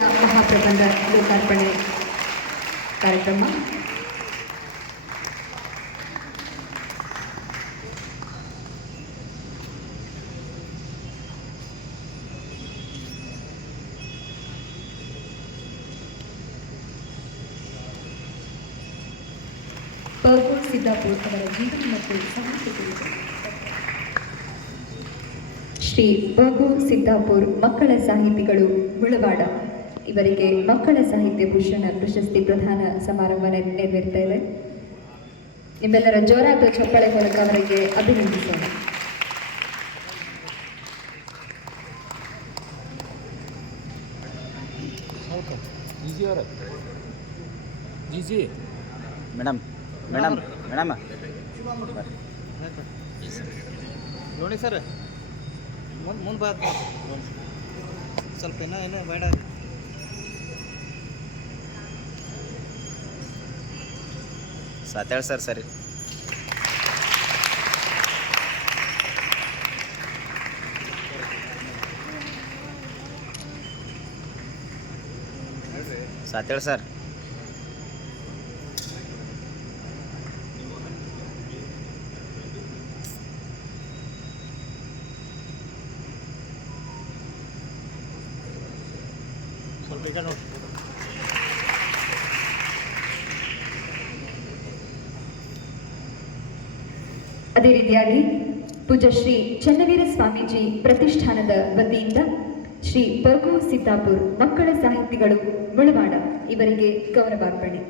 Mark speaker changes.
Speaker 1: ಮಹಾಪ್ರಬಂಧ ಲೋಕಾರ್ಪಣೆ ಕಾರ್ಯಕ್ರಮ. ಪರ್ಪೂರ್ ಸಿದ್ದಾಪುರ್ ಅವರ ಜೀವನ ಮತ್ತು ಸಾಹಿತ್ಯ ಶ್ರೀ ಬಗು ಸಿದ್ದಾಪುರ್ ಮಕ್ಕಳ ಸಾಹಿತಿಗಳು ಮುಳವಾಡ. ಇವರಿಗೆ ಮಕ್ಕಳ ಸಾಹಿತ್ಯ ಭೂಷಣ ಪ್ರಶಸ್ತಿ ಪ್ರಧಾನ ಸಮಾರಂಭ ನೆರ- ನೆರವೇರ್ತಾ ಇದೆ. ನಿಮ್ಮೆಲ್ಲರ ಜೋರಾದ ಚಪ್ಪಾಳೆ ಮೂಲಕ ಅವರಿಗೆ ಅಭಿನಂದಿಸೋಣ.
Speaker 2: ಮೇಡಮ್ ಮೇಡಮ್ ಮೇಡಮ್
Speaker 3: ನೋಡಿ ಸರ್ ಮುಂದೆ ಮುಂದೆ ಬಾ. ಸ್ವಲ್ಪ ಏನೋ ಏನೋ ಬೇಡ.
Speaker 2: ಸತ್ತೇಳಿ ಸರ್ ಸರಿ. ಸತ್ತೇಳಿ ಸರ್.
Speaker 3: ಸ್ವಲ್ಪ ಈಗ
Speaker 1: ಅದೇ ರೀತಿಯಾಗಿ ಪೂಜ್ಯ ಶ್ರೀ ಚನ್ನವೀರ ಸ್ವಾಮೀಜಿ ಪ್ರತಿಷ್ಠಾನದ ವತಿಯಿಂದ ಶ್ರೀ ಪರ್ಗು ಸಿದ್ದಾಪುರ್ ಮಕ್ಕಳ ಸಾಹಿತಿಗಳು ಮುಳವಾಡ ಇವರಿಗೆ ಗೌರವಾರ್ಪಣೆ.